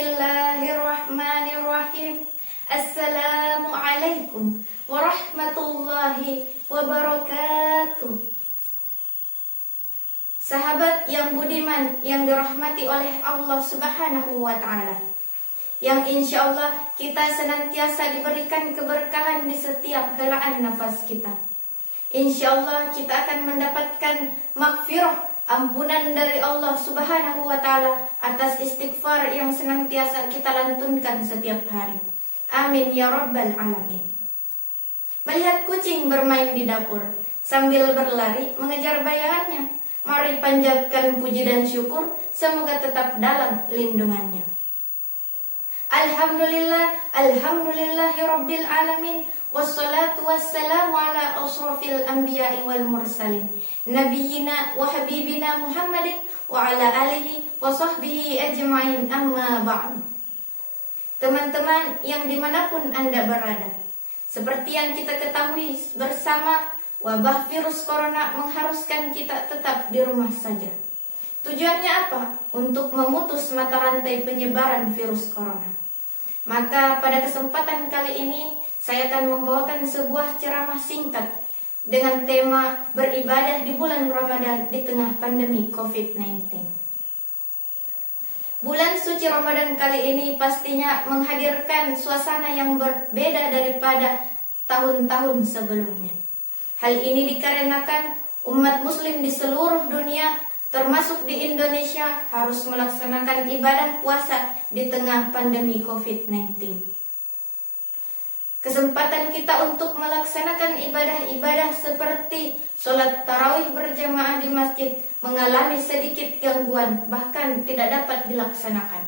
Bismillahirrahmanirrahim. Assalamualaikum warahmatullahi wabarakatuh. Sahabat yang budiman yang dirahmati oleh Allah Subhanahu wa Ta'ala, yang insya Allah kita senantiasa diberikan keberkahan di setiap helaan nafas kita. Insya Allah kita akan mendapatkan maghfirah, ampunan dari Allah Subhanahu wa Ta'ala atas istighfar yang senantiasa kita lantunkan setiap hari. Amin ya rabbal alamin. Melihat kucing bermain di dapur sambil berlari mengejar bayangannya, mari panjatkan puji dan syukur, semoga tetap dalam lindungannya. Alhamdulillahi rabbil alamin. Wassalatu wassalamu ala asrafil anbiya'i wal mursalin, nabiyina wa habibina Muhammadin wa ala alihi wa sahbihi ajma'in, amma ba'd. Teman-teman yang dimanapun Anda berada, seperti yang kita ketahui bersama, wabah virus corona mengharuskan kita tetap di rumah saja. Tujuannya apa? Untuk memutus mata rantai penyebaran virus corona. Maka pada kesempatan kali ini saya akan membawakan sebuah ceramah singkat dengan tema beribadah di bulan Ramadan di tengah pandemi COVID-19. Bulan suci Ramadan kali ini pastinya menghadirkan suasana yang berbeda daripada tahun-tahun sebelumnya. Hal ini dikarenakan umat muslim di seluruh dunia, termasuk di Indonesia, harus melaksanakan ibadah puasa di tengah pandemi COVID-19. Kesempatan kita untuk melaksanakan ibadah-ibadah seperti sholat tarawih berjamaah di masjid mengalami sedikit gangguan, bahkan tidak dapat dilaksanakan.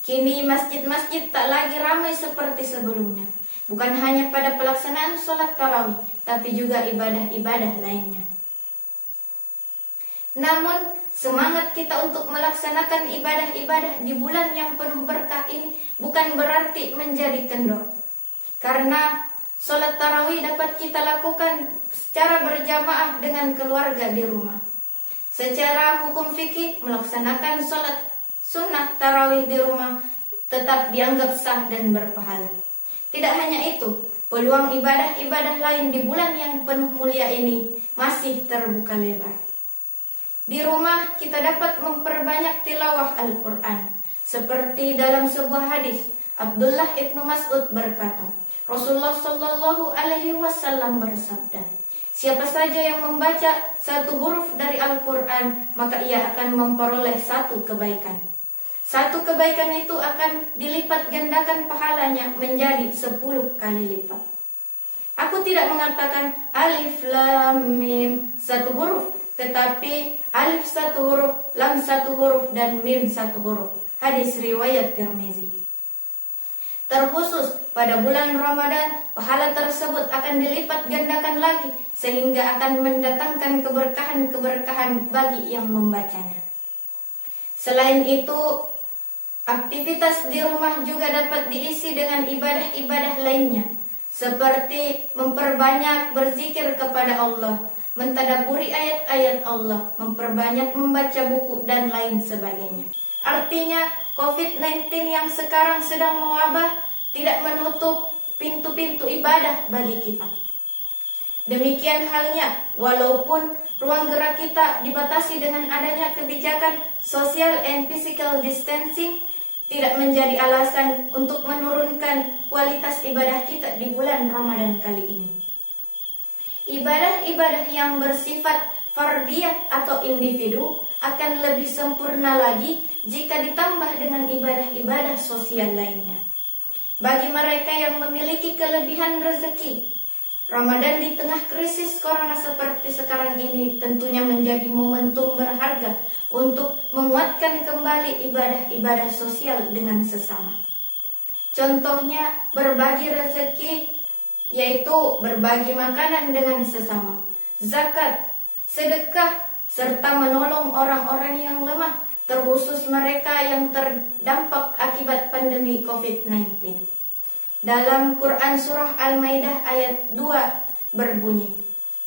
Kini masjid-masjid tak lagi ramai seperti sebelumnya, bukan hanya pada pelaksanaan sholat tarawih, tapi juga ibadah-ibadah lainnya. Namun, semangat kita untuk melaksanakan ibadah-ibadah di bulan yang penuh berkah ini bukan berarti menjadi kendor. Karena sholat tarawih dapat kita lakukan secara berjamaah dengan keluarga di rumah. Secara hukum fikih, melaksanakan sholat sunnah tarawih di rumah tetap dianggap sah dan berpahala. Tidak hanya itu, peluang ibadah-ibadah lain di bulan yang penuh mulia ini masih terbuka lebar. Di rumah kita dapat memperbanyak tilawah Al-Quran. Seperti dalam sebuah hadis, Abdullah ibnu Mas'ud berkata, Rasulullah Shallallahu Alaihi Wasallam bersabda, siapa saja yang membaca satu huruf dari Al-Quran, maka ia akan memperoleh satu kebaikan. Satu kebaikan itu akan dilipat gandakan pahalanya menjadi 10 kali lipat. Aku tidak mengatakan alif lam mim satu huruf, tetapi alif satu huruf, lam satu huruf, dan mim satu huruf. Hadis riwayat Tirmizi. Terkhusus pada bulan Ramadan, pahala tersebut akan dilipat gandakan lagi, sehingga akan mendatangkan keberkahan-keberkahan bagi yang membacanya. Selain itu, aktivitas di rumah juga dapat diisi dengan ibadah-ibadah lainnya, seperti memperbanyak berzikir kepada Allah, mentadaburi ayat-ayat Allah, memperbanyak membaca buku, dan lain sebagainya. Artinya, COVID-19 yang sekarang sedang mewabah tidak menutup pintu-pintu ibadah bagi kita. Demikian halnya, walaupun ruang gerak kita dibatasi dengan adanya kebijakan social and physical distancing, tidak menjadi alasan untuk menurunkan kualitas ibadah kita di bulan Ramadan kali ini. Ibadah-ibadah yang bersifat fardiyah atau individu akan lebih sempurna lagi jika ditambah dengan ibadah-ibadah sosial lainnya. Bagi mereka yang memiliki kelebihan rezeki, Ramadan di tengah krisis corona seperti sekarang ini tentunya menjadi momentum berharga untuk menguatkan kembali ibadah-ibadah sosial dengan sesama. Contohnya berbagi rezeki, yaitu berbagi makanan dengan sesama, zakat, sedekah, serta menolong orang-orang yang lemah, terkhusus mereka yang terdampak akibat pandemi COVID-19. Dalam Quran Surah Al-Maidah ayat 2 berbunyi,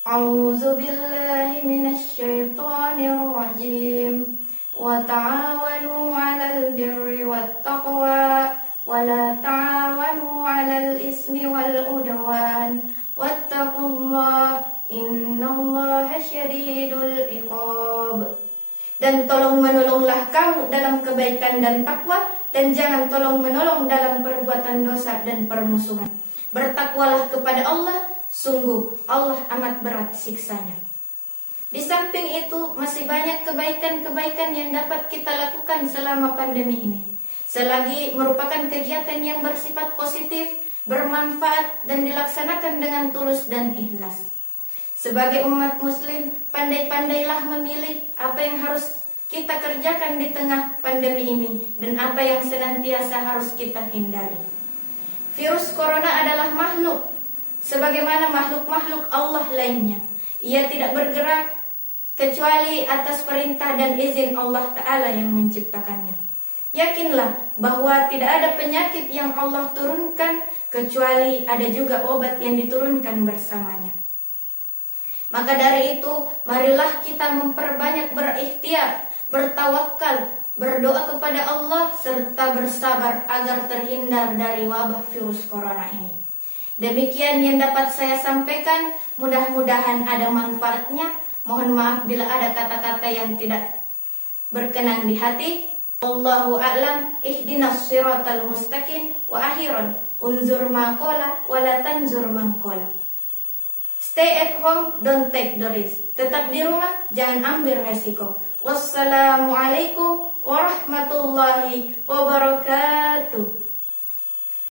A'udzu billahi minasyaitonir rajim. wa ta'awanu 'alal birri wat taqwa wa la ta'awanu 'alal ismi wal 'udwan wattaqullaha innallaha syadidul iqab. Dan tolong menolonglah kamu dalam kebaikan dan takwa, dan jangan tolong menolong dalam perbuatan dosa dan permusuhan. Bertakwalah kepada Allah, sungguh Allah amat berat siksanya. Di samping itu masih banyak kebaikan-kebaikan yang dapat kita lakukan selama pandemi ini. Selagi merupakan kegiatan yang bersifat positif, bermanfaat, dan dilaksanakan dengan tulus dan ikhlas. Sebagai umat muslim, pandai-pandailah memilih apa yang harus kita kerjakan di tengah pandemi ini dan apa yang senantiasa harus kita hindari. Virus corona adalah makhluk, sebagaimana makhluk-makhluk Allah lainnya. Ia tidak bergerak kecuali atas perintah dan izin Allah Ta'ala yang menciptakannya. Yakinlah bahwa tidak ada penyakit yang Allah turunkan kecuali ada juga obat yang diturunkan bersamanya. Maka dari itu, marilah kita memperbanyak berikhtiar, bertawakal, berdoa kepada Allah, serta bersabar agar terhindar dari wabah virus corona ini. Demikian yang dapat saya sampaikan, mudah-mudahan ada manfaatnya. Mohon maaf bila ada kata-kata yang tidak berkenan di hati. Wallahu a'lam, ihdinas siratal mustaqim, wa akhiran unzur ma qala wa la tanzur man qala. Stay at home, don't take the risk. Tetap di rumah, jangan ambil resiko. Wassalamualaikum warahmatullahi wabarakatuh.